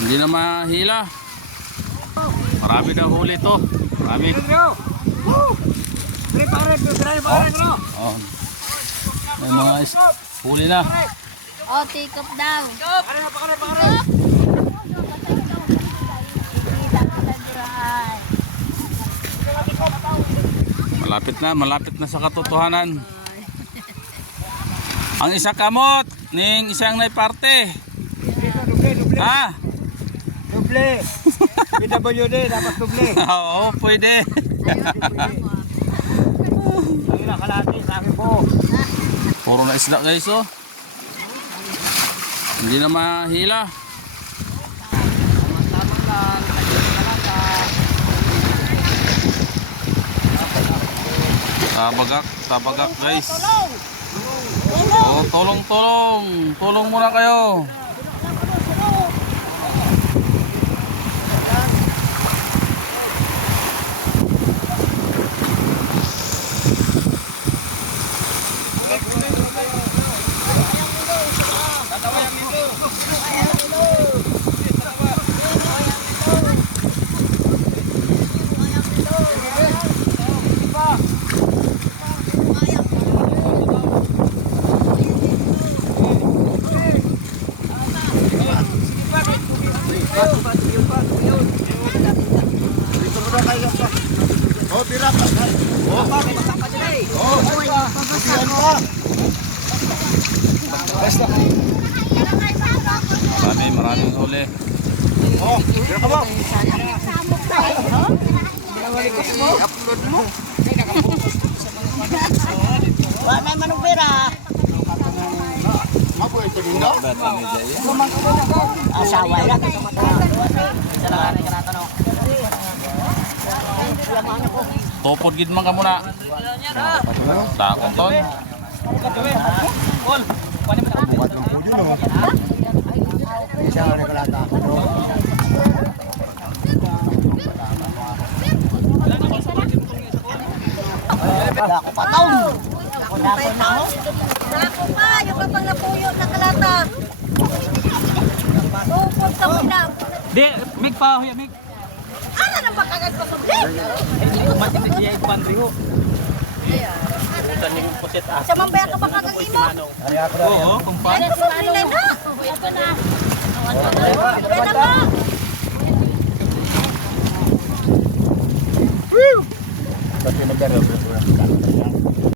Hindi na mahila. Marami na huli to. Marami. Oh. May mga huli na. Oh, tikop daw. Malapit na sa katotohanan. Ang isa kamot, ning isang naiparte. Ha? Doble. PWD dapat doble. Oo, pwede. Ang nakalati sa akin po. Puro na isda guys oh. Hindi na mahila. Tabagak guys. Oh, tulong muna kayo. Oh, tira pa. Oh, basta. Maraming huli. Oh, tira ka ba? I-upload mo. Wala manong pera. Mabuhay pa din daw. Asawa yan. Salamat ka na tanong. Tupod gid man ka muna. Takon ton. Buat ng puyo no. Isa ang nakalata. Ako pa taon. Ako na ako. Ako pa, yung kapag napuyo na kalata. Tupod ka muna. Di, mig pa, huya mig. Ano nang bakagan pa subli? Mati na siya ipan riho. Bukan yung pusit ah. Sa mambaya ka bakagang imo? Oo, kumpa. Ano sa subli na? Ito na. Ito na ba? Tapi negara berkurang.